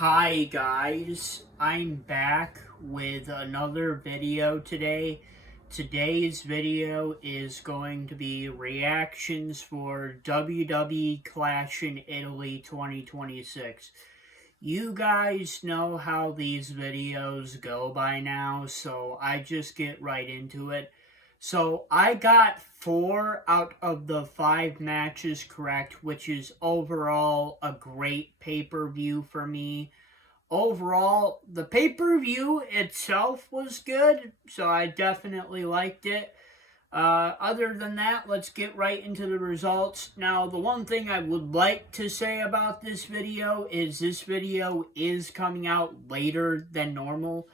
Hi guys, I'm back with another video today. Today's video is going to be reactions for WWE Clash in Italy 2026. You guys know how these videos go by now, so I just get right into it. So I got 4 out of the 5 matches correct, which is overall a great pay-per-view for me. Overall, the pay-per-view itself was good, so I definitely liked it. Other than that, let's get right into the results. Now, the one thing I would like to say about this video is coming out later than normal.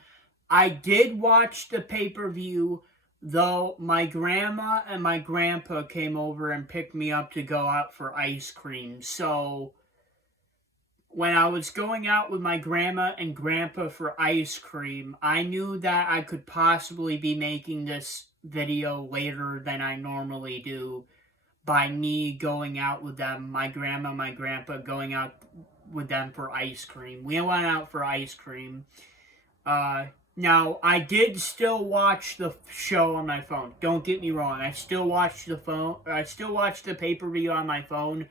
I did watch the pay-per-view, though my grandma and my grandpa came over and picked me up to go out for ice cream. So when I was going out with my grandma and grandpa for ice cream, I knew that I could possibly be making this video later than I normally do by me going out with them, my grandma, my grandpa, going out with them for ice cream. We went out for ice cream. Now, I did still watch the show on my phone. Don't get me wrong. I still watched the pay-per-view on my phone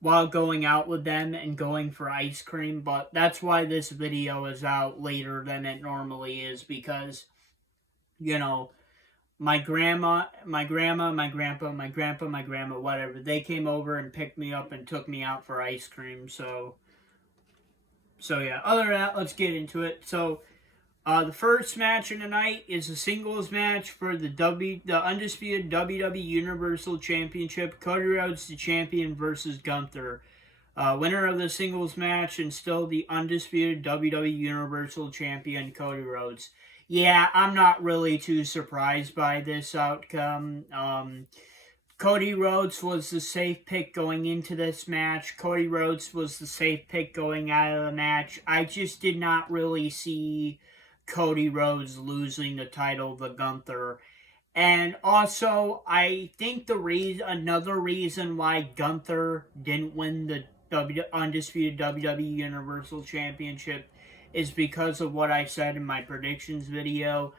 while going out with them and going for ice cream, but that's why this video is out later than it normally is, because, you know, my grandma, my grandpa, my grandma, whatever, they came over and picked me up and took me out for ice cream, so yeah, other than that, let's get into it. So, the first match of the night is a singles match for the undisputed WWE Universal Championship. Cody Rhodes, the champion, versus Gunther. Winner of the singles match and still the undisputed WWE Universal Champion, Cody Rhodes. Yeah, I'm not really too surprised by this outcome. Cody Rhodes was the safe pick going into this match. Cody Rhodes was the safe pick going out of the match. I just did not really see Cody Rhodes losing the title to Gunther. And also, I think another reason why Gunther didn't win the undisputed WWE Universal Championship is because of what I said in my predictions video.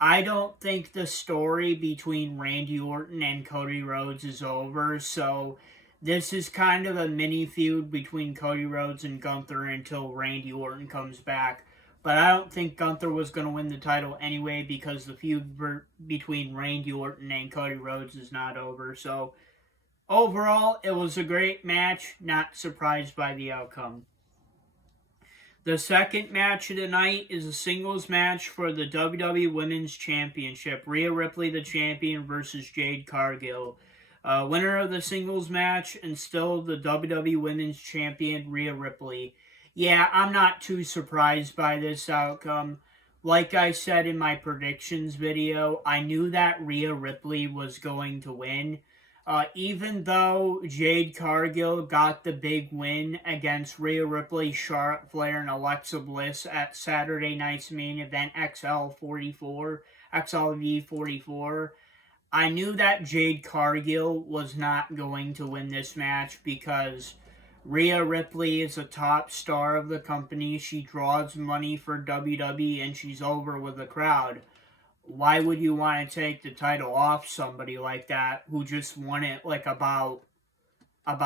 I don't think the story between Randy Orton and Cody Rhodes is over, so this is kind of a mini feud between Cody Rhodes and Gunther until Randy Orton comes back. But I don't think Gunther was going to win the title anyway, because the feud between Randy Orton and Cody Rhodes is not over. So, overall, it was a great match. Not surprised by the outcome. The second match of the night is a singles match for the WWE Women's Championship. Rhea Ripley, the champion, versus Jade Cargill. Winner of the singles match and still the WWE Women's Champion, Rhea Ripley. Yeah, I'm not too surprised by this outcome. Like I said in my predictions video, I knew that Rhea Ripley was going to win. Even though Jade Cargill got the big win against Rhea Ripley, Charlotte Flair, and Alexa Bliss at Saturday night's main event XLV 44, I knew that Jade Cargill was not going to win this match because Rhea Ripley is a top star of the company. She draws money for WWE and she's over with the crowd. Why would you want to take the title off somebody like that who just won it like about a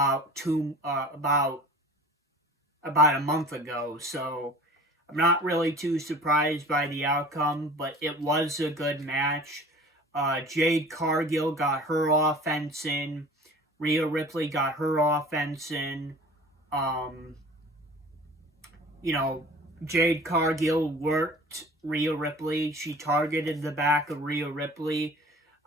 month ago? So I'm not really too surprised by the outcome, but it was a good match. Jade Cargill got her offense in. Rhea Ripley got her offense in. Jade Cargill worked Rhea Ripley. She targeted the back of Rhea Ripley.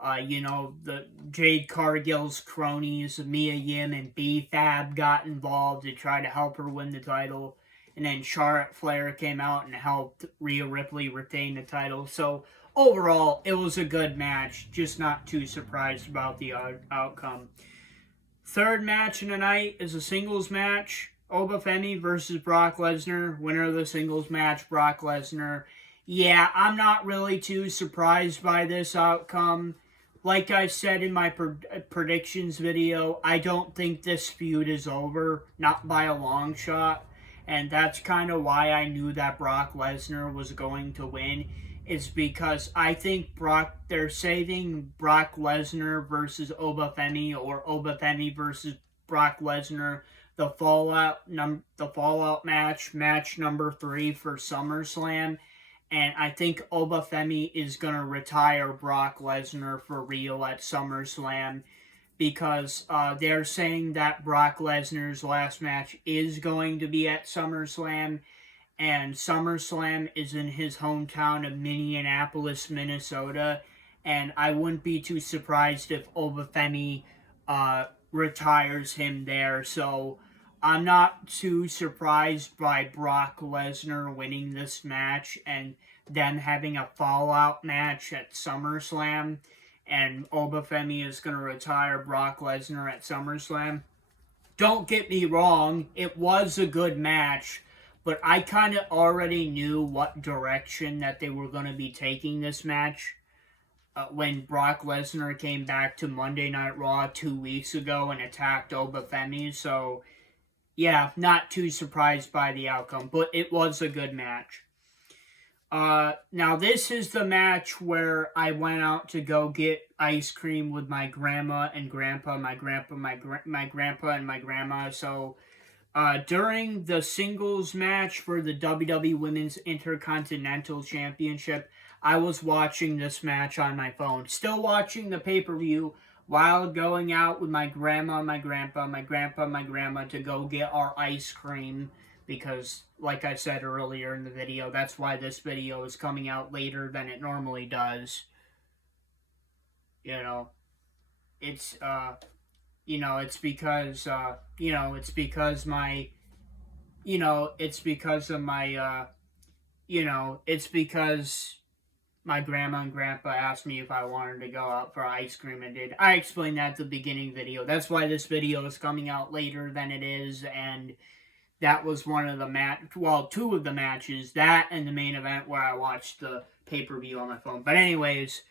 The Jade Cargill's cronies, Mia Yim and B-Fab, got involved to try to help her win the title. And then Charlotte Flair came out and helped Rhea Ripley retain the title. So, overall, it was a good match. Just not too surprised about the outcome. Third match of the night is a singles match. Obafemi versus Brock Lesnar. Winner of the singles match, Brock Lesnar. Yeah, I'm not really too surprised by this outcome. Like I said in my predictions video, I don't think this feud is over. Not by a long shot. and that's kind of why I knew that Brock Lesnar was going to win. Is because I think they're saving Brock Lesnar versus Obafemi, or Obafemi versus Brock Lesnar, the Fallout match number 3 for SummerSlam, and I think Obafemi is gonna retire Brock Lesnar for real at SummerSlam, because they're saying that Brock Lesnar's last match is going to be at SummerSlam, and SummerSlam is in his hometown of Minneapolis, Minnesota, and I wouldn't be too surprised if Obafemi retires him there. So I'm not too surprised by Brock Lesnar winning this match and them having a fallout match at SummerSlam, and Obafemi is going to retire Brock Lesnar at SummerSlam. Don't get me wrong, it was a good match, but I kind of already knew what direction that they were going to be taking this match when Brock Lesnar came back to Monday Night Raw 2 weeks ago and attacked Obafemi. So, yeah, not too surprised by the outcome, but it was a good match. Now this is the match where I went out to go get ice cream with my grandma and grandpa, my grandpa and my grandma. So, during the singles match for the WWE Women's Intercontinental Championship, I was watching this match on my phone. Still watching the pay-per-view while going out with my grandma, my grandpa, my grandpa, my grandma to go get our ice cream. Because, like I said earlier in the video, that's why this video is coming out later than it normally does. You know, it's, it's because, it's because my, it's because of my, it's because my grandma and grandpa asked me if I wanted to go out for ice cream and did. I explained that at the beginning video. That's why this video is coming out later than it is, and that was one of the two of the matches, that and the main event where I watched the pay-per-view on my phone. But anyways,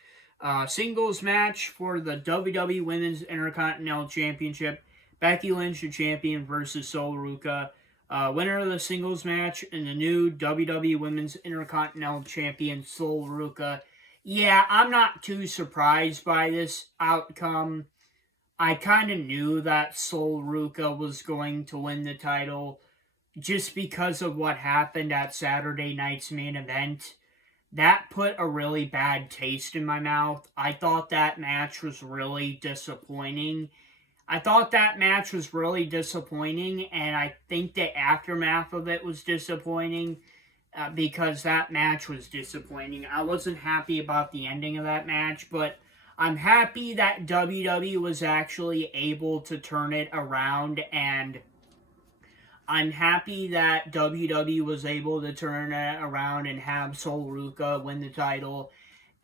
singles match for the WWE Women's Intercontinental Championship. Becky Lynch, the champion, versus Sol Ruca. Winner of the singles match and the new WWE Women's Intercontinental Champion, Sol Ruca. Yeah, I'm not too surprised by this outcome. I kind of knew that Sol Ruca was going to win the title just because of what happened at Saturday night's main event. That put a really bad taste in my mouth. I thought that match was really disappointing. And I think the aftermath of it was disappointing, because that match was disappointing. I wasn't happy about the ending of that match, but I'm happy that WWE was actually able to turn it around, and I'm happy that WWE was able to turn it around and have Sol Ruca win the title.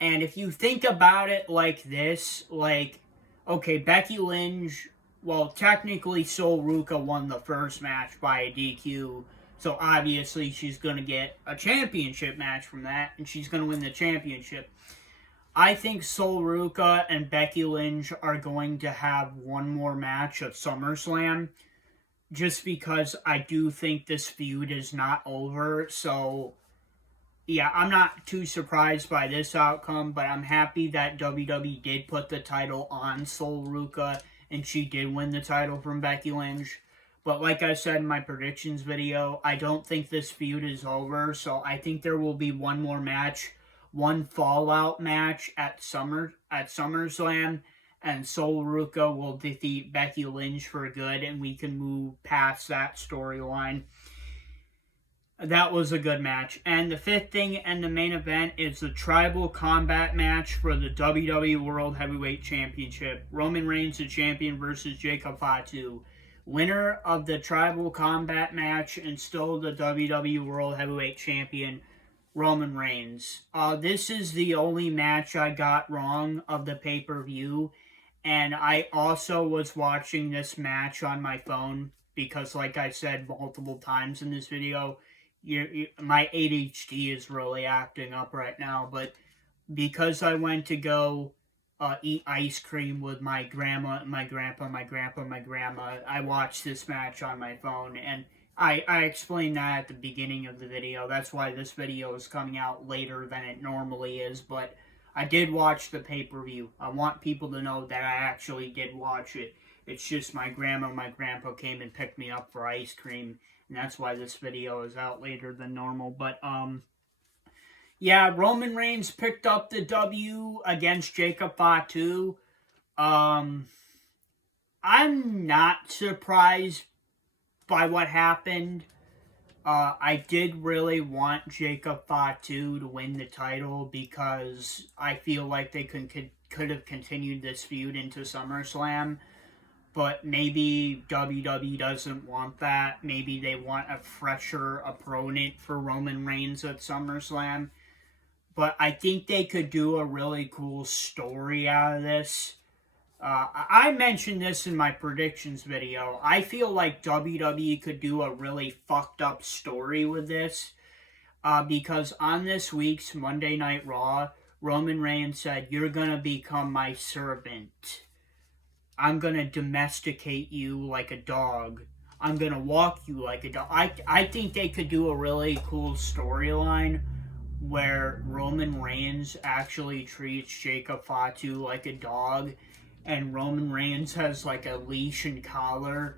And if you think about it like this, okay, Becky Lynch, well, technically Sol Ruca won the first match by a DQ, so obviously she's going to get a championship match from that, and she's going to win the championship. I think Sol Ruca and Becky Lynch are going to have one more match at SummerSlam, just because I do think this feud is not over. So, yeah, I'm not too surprised by this outcome, but I'm happy that WWE did put the title on Sol Ruca, and she did win the title from Becky Lynch. But like I said in my predictions video, I don't think this feud is over, so I think there will be one more match, one fallout match at SummerSlam, and Sol Ruca will defeat Becky Lynch for good, and we can move past that storyline. That was a good match. And the fifth thing and the main event is the Tribal Combat match for the WWE World Heavyweight Championship. Roman Reigns, the champion, versus Jacob Fatu. Winner of the Tribal Combat match and still the WWE World Heavyweight Champion, Roman Reigns. This is the only match I got wrong of the pay-per-view. And I also was watching this match on my phone because, like I said multiple times in this video, my ADHD is really acting up right now. But because I went to go eat ice cream with my grandma, my grandpa, my grandpa, my grandma, I watched this match on my phone. And I explained that at the beginning of the video. That's why this video is coming out later than it normally is, but I did watch the pay-per-view. I want people to know that I actually did watch it. It's just my grandma and my grandpa came and picked me up for ice cream, and that's why this video is out later than normal. But yeah, Roman Reigns picked up the W against Jacob Fatu. Um I'm not surprised by what happened. I did really want Jacob Fatu to win the title because I feel like they could have continued this feud into SummerSlam, but maybe WWE doesn't want that. Maybe they want a fresher opponent for Roman Reigns at SummerSlam. But I think they could do a really cool story out of this. I mentioned this in my predictions video. I feel like WWE could do a really fucked up story with this. Because on this week's Monday Night Raw, Roman Reigns said, "You're gonna become my servant. I'm gonna domesticate you like a dog. I'm gonna walk you like a dog." I think they could do a really cool storyline where Roman Reigns actually treats Jacob Fatu like a dog, and Roman Reigns has like a leash and collar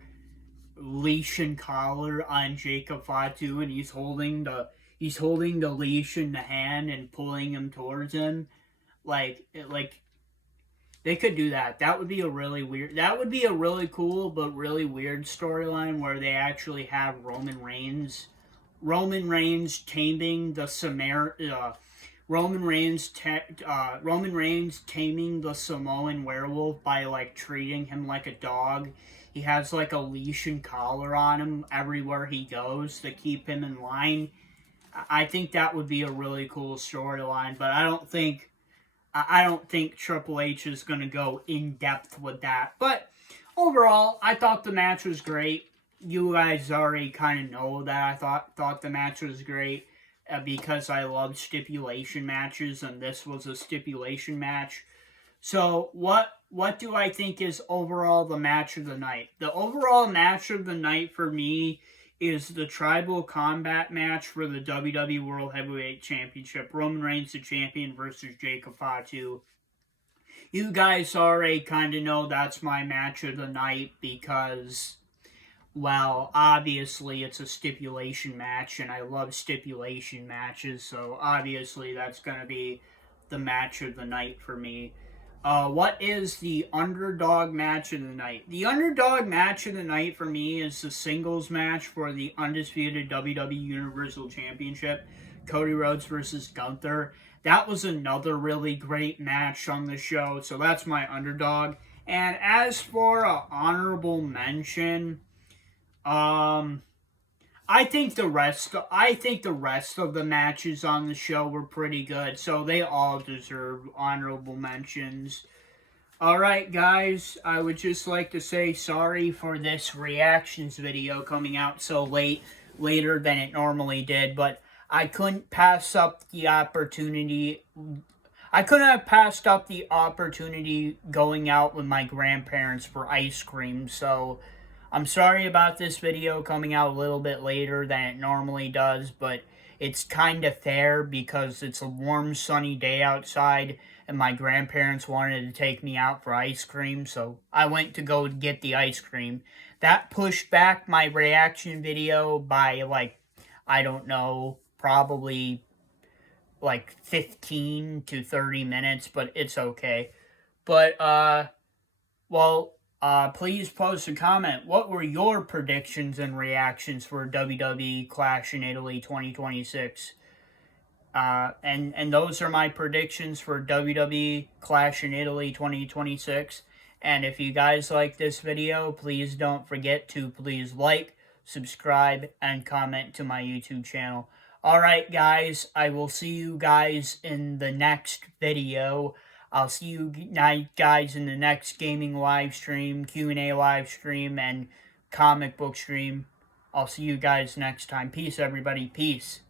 on Jacob Fatu, and he's holding the leash in the hand and pulling him towards him. Like they could do that. That would be a really weird. That would be a really cool but really weird storyline where they actually have Roman Reigns taming the Roman Reigns taming the Samoan werewolf by like treating him like a dog. He has like a leash and collar on him everywhere he goes to keep him in line. I think that would be a really cool storyline, but I don't think Triple H is going to go in depth with that. But overall, I thought the match was great. You guys already kind of know that I thought the match was great because I love stipulation matches, and this was a stipulation match. So what do I think is overall the match of the night? The overall match of the night for me is the Tribal Combat match for the WWE World Heavyweight Championship. Roman Reigns the champion versus Jacob Fatu. You guys already kind of know that's my match of the night because, well, obviously it's a stipulation match, and I love stipulation matches, so obviously that's going to be the match of the night for me. What is the underdog match of the night? The underdog match of the night for me is the singles match for the undisputed WWE Universal Championship, Cody Rhodes versus Gunther. That was another really great match on the show, so that's my underdog. And as for an honorable mention, I think the rest of the matches on the show were pretty good, so they all deserve honorable mentions. Alright guys, I would just like to say sorry for this reactions video coming out so later than it normally did, but I couldn't pass up the opportunity. I couldn't have passed up the opportunity going out with my grandparents for ice cream, so I'm sorry about this video coming out a little bit later than it normally does, but it's kind of fair because it's a warm, sunny day outside, and my grandparents wanted to take me out for ice cream, so I went to go get the ice cream. That pushed back my reaction video by, like, I don't know, probably like 15 to 30 minutes, but it's okay. But, please post a comment. What were your predictions and reactions for WWE Clash in Italy 2026? And those are my predictions for WWE Clash in Italy 2026. And if you guys like this video, please don't forget to please like, subscribe, and comment to my YouTube channel. Alright guys, I will see you guys in the next video. I'll see you guys in the next gaming live stream, Q&A live stream, and comic book stream. I'll see you guys next time. Peace, everybody. Peace.